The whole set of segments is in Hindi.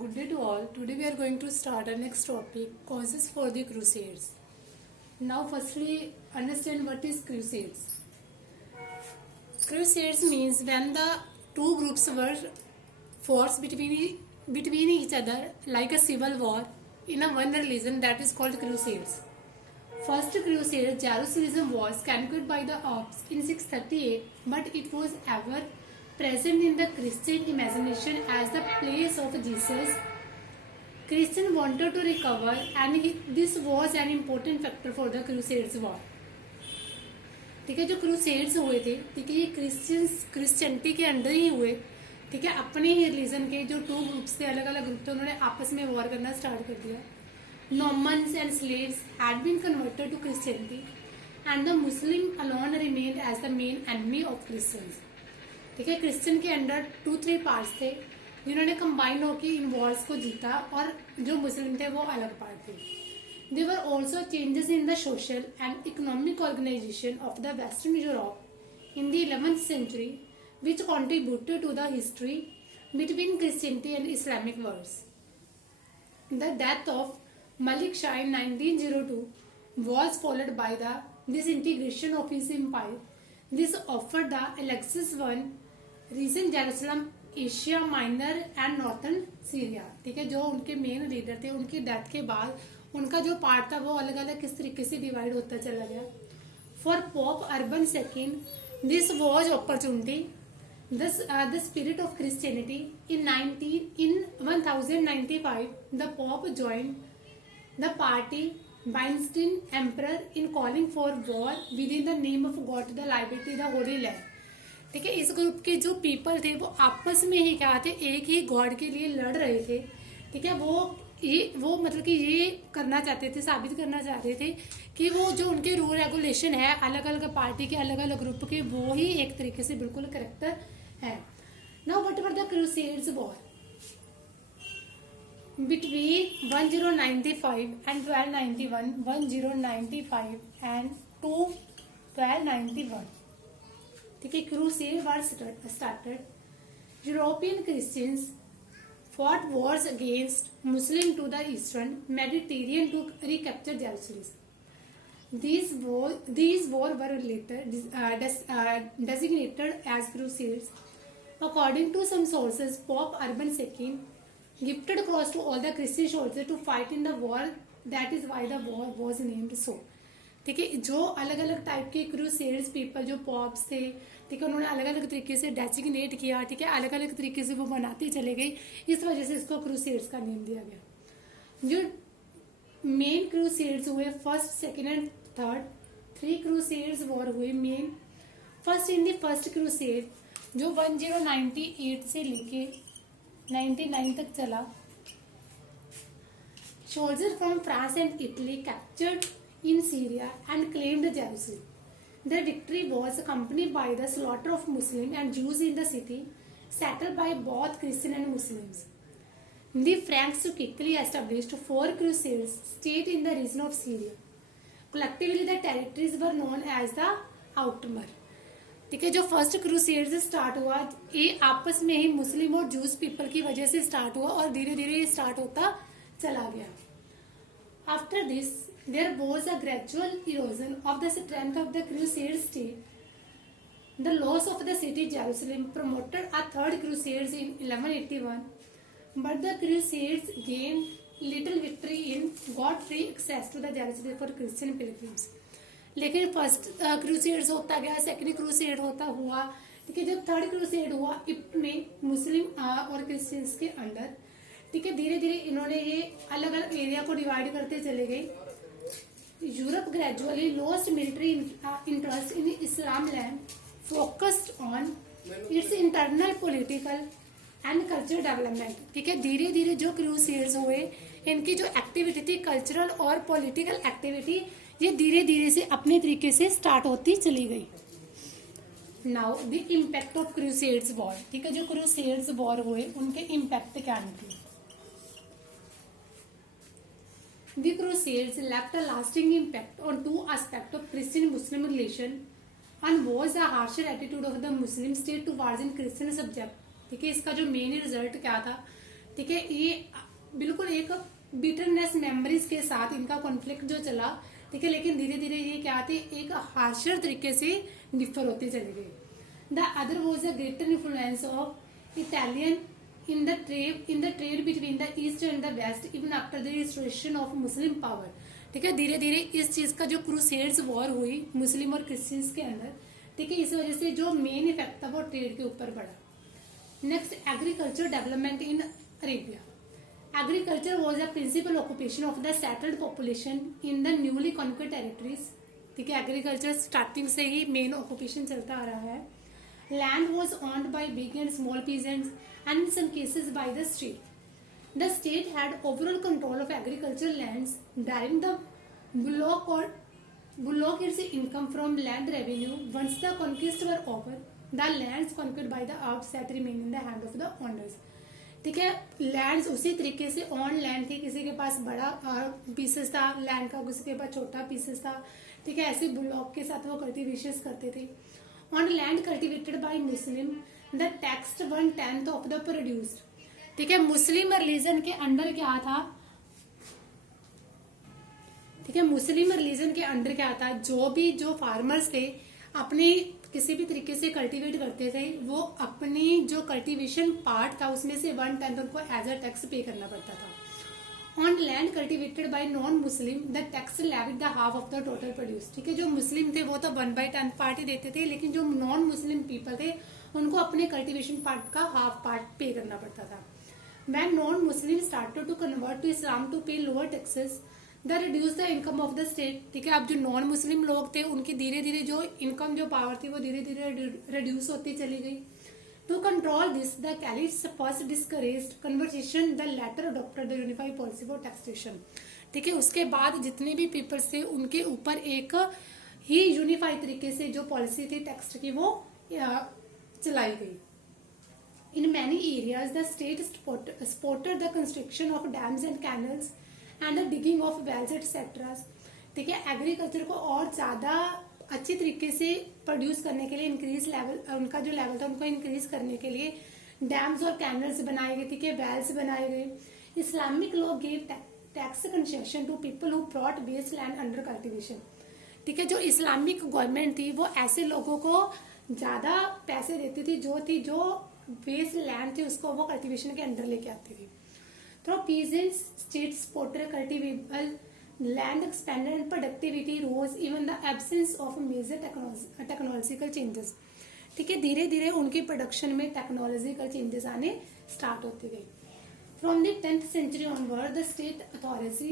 Good day to all. Today we are going to start our next topic, causes for the crusades. Now firstly understand what is crusades. Crusades means when the two groups were forced between each other like a civil war in a one religion, that is called crusades. First crusade, Jerusalem was conquered by the Arabs in 638, but it was ever present in the Christian imagination as the place of Jesus. Christians wanted to recover, and this was an important factor for the Crusades war. ठीक है, जो क्रूसेड्स हुए थे, ठीक है, ये क्रिश्चियनिटी के अंडर ही हुए, ठीक है, अपने ही रिलीजन के जो टू ग्रुप्स थे, अलग अलग ग्रुप थे, उन्होंने आपस में वॉर करना स्टार्ट कर दिया. Normans and slaves had been converted to Christianity, and the Muslim alone remained as the main enemy of Christians. ठीक है, क्रिश्चियन के अंडर 2-3 पार्ट्स थे जिन्होंने कंबाइन होकर इन वॉर्स को जीता, और जो मुस्लिम थे वो अलग पार्ट थे. There were also changes in the social and economic organization of the Western Europe in the 11th century, which contributed to the history between Christianity and Islamic wars. The death of Malik Shah in 1902 was followed by the disintegration of his empire. This offered the Alexis I region, Jerusalem, Asia minor and northern Syria. ठीक है, जो उनके मेन लीडर थे, उनकी डेथ के बाद उनका जो पार्ट था वो अलग अलग किस तरीके से डिवाइड होता चला गया. For Pope Urban second this was opportunity the spirit of Christianity. In 1095 the Pope joined the party Byzantine emperor in calling for war with in the name of God the liberty the holy land. ठीक है, इस ग्रुप के जो पीपल थे वो आपस में ही क्या थे, एक ही गॉड के लिए लड़ रहे थे. ठीक है, वो मतलब कि ये करना चाहते थे, साबित करना चाहते थे कि वो जो उनके रूल रेगुलेशन है अलग अलग पार्टी के, अलग अलग ग्रुप के, वो ही एक तरीके से बिल्कुल करेक्टर है. Now what were the crusades war between 1095 and 1291, 1095 and 1291. ठीक है, crusade war started. European Christians fought wars against Muslim to the eastern Mediterranean to recapture Jerusalem. These wars were later designated as crusades. According to some sources, Pope Urban II gifted cross to all the Christian soldiers to fight in the war. That is why the war was named so. ठीक है, जो अलग अलग टाइप के क्रूसेड्स पीपल जो पॉप्स थे, ठीक है, उन्होंने अलग अलग तरीके से डेजिग्नेट किया. ठीक है, अलग अलग तरीके से वो बनाते चले गए, इस वजह से इसको क्रूसेड्स का नेम दिया गया. जो मेन क्रूसेड्स हुए first, second and third, 3 crusades war हुए main. First in the first crusade जो 1098 से लेके 99 तक चला. Soldier from France and Italy captured in Syria and claimed Jerusalem. Their victory was accompanied by the slaughter of Muslims and Jews in the city, settled by both Christians and Muslims. The Franks quickly established 4 crusades states in the region of Syria. Collectively, the territories were known as the Outremer. ठीक है, जो फर्स्ट क्रूसेड्स स्टार्ट हुआ ये आपस में ही मुस्लिम और जूस पीपल की वजह से स्टार्ट हुआ, और धीरे धीरे ये स्टार्ट होता चला गया. After this there was a gradual erosion of the strength of the crusade state. The loss of the city Jerusalem promoted a third crusade in 1181, but the crusades gained little victory in got free access to the Jerusalem for Christian pilgrims. लेकिन फर्स्ट क्रूसेड्स होता गया, सेकेंड क्रूसेड होता हुआ. ठीक है, जब थर्ड क्रूसेड हुआ में मुस्लिम और क्रिश्चियंस के अंडर, ठीक है, धीरे धीरे इन्होंने ये अलग अलग एरिया को डिवाइड करते चले गए. Europe gradually lost military interest in Islam land, focused on its internal political and cultural development. ठीक है, धीरे धीरे जो क्रूसेड्स हुए इनकी जो एक्टिविटी थी कल्चरल और पॉलिटिकल एक्टिविटी, ये धीरे धीरे से अपने तरीके से स्टार्ट होती चली गई. Now the impact of crusades war. ठीक है, जो क्रूसेड्स वॉर हुए उनके इम्पैक्ट क्या निकले. The Crusades left a lasting impact on 2 aspects of Christian-Muslim relation. One was the harsher attitude of the Muslim state towards Christian subject. ठीक है, इसका जो मेन रिजल्ट क्या था, ठीक है, ये बिल्कुल एक बिटरनेस मेमोरीज के साथ इनका कॉन्फ्लिक्ट जो चला, ठीक है, लेकिन धीरे धीरे ये क्या थे, एक हार्शर तरीके से डिफर होते चले गए. The other was a greater influence of Italian in the trade between the east and the west even after the restoration of Muslim power. ठीक है, धीरे धीरे इस चीज का जो क्रूसेड्स वॉर हुई मुस्लिम और क्रिश्चियंस के अंदर, ठीक है, इस वजह से जो मेन इफेक्ट था वो ट्रेड के ऊपर पड़ा. Next, agriculture development in Arabia. Agriculture was a principal occupation of the settled population in the newly conquered territories. ठीक है, एग्रीकल्चर स्टार्टिंग से ही मेन ऑक्यूपेशन चलता आ रहा है. Land was owned by big and small peasants and in some cases by the state. The state had overall control of agricultural lands, driving the bullock its income from land revenue. Once the conquests were over, the lands conquered by the outset remained in the hand of the owners. ठीक है, लैंड्स उसी तरीके से ऑन लैंड थी, किसी के पास बड़ा पीसेस था लैंड का, किसी के पास छोटा पीसेस था. ठीक है, ऐसे बुलॉक के साथ वो कल्टीवेशन करते थे. On land cultivated by Muslim, the taxed 1/10 of the produced. ठीक है, मुस्लिम रिलीजन के अंडर क्या था, ठीक है, मुस्लिम रिलीजन के अंडर क्या था, जो फार्मर्स थे अपने किसी भी तरीके से कल्टीवेट करते थे, वो अपनी जो कल्टीवेशन पार्ट था उसमें से 1/10 उनको एज अ टैक्स पे करना पड़ता था. On land cultivated by non-Muslim, the tax levied the half of the total produce. ठीक है, जो मुस्लिम थे वो तो 1/10 पार्ट ही देते थे, लेकिन जो नॉन मुस्लिम पीपल थे उनको अपने कल्टीवेशन पार्ट का हाफ पार्ट पे करना पड़ता था. When non-Muslims started to convert to Islam to pay lower taxes, that reduced the income of the state. ठीक है, अब जो नॉन मुस्लिम लोग थे उनकी धीरे धीरे जो इनकम जो पावर थी वो धीरे धीरे रिड्यूस होती चली गई. To control this, the caliphs first discouraged conversion, the latter adopted the unified policy for taxation. ठीक है, उसके बाद जितने भी पीपल्स थे उनके ऊपर एक ही यूनिफाइड तरीके से जो पॉलिसी थी टैक्स की वो चलाई गई. In many areas, the state supported the construction of dams and canals and the digging of wells, etc. ठीक है, एग्रीकल्चर को और ज्यादा अच्छी तरीके से प्रोड्यूस करने के लिए इंक्रीज लेवल, उनका जो लेवल था उनको इंक्रीज करने के लिए डैम्स और कैनल्स बनाए गए, ठीक है, वेल्स बनाए गए. Islamic law gave tax concession to people who brought waste land under cultivation. ठीक है, जो इस्लामिक गवर्नमेंट थी वो ऐसे लोगों को ज्यादा पैसे देती थी जो वेस्ट लैंड थी उसको वो कल्टीवेशन के अंडर लेके आती थी. तो peasants state supported cultivable land expanded and productivity rose even the absence of major technological changes. ठीक है, धीरे धीरे उनकी प्रोडक्शन में टेक्नोलॉजिकल चेंजेस आने स्टार्ट होते गए. From the 10th century onward, the state authority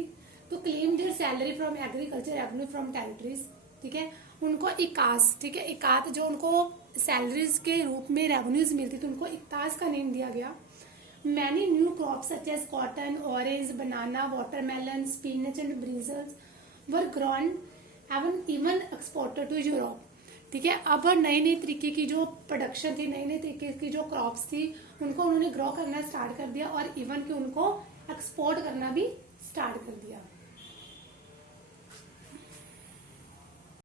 to claim their salary from agriculture revenue from territories. ठीक है, उनको इकास, ठीक है, इकात जो उनको सैलरीज के रूप में रेवेन्यूज मिलती थी उनको इकतास का नेम दिया गया. Many new crops such as cotton, orange, banana, watermelon, spinach and brinjals were grown even exported to Europe. ठीक है, अब नई नई तरीके की जो प्रोडक्शन थी, नई नई तरीके की जो क्रॉप्स थी उनको उन्होंने ग्रो करना स्टार्ट कर दिया और इवन कि उनको एक्सपोर्ट करना भी स्टार्ट कर दिया.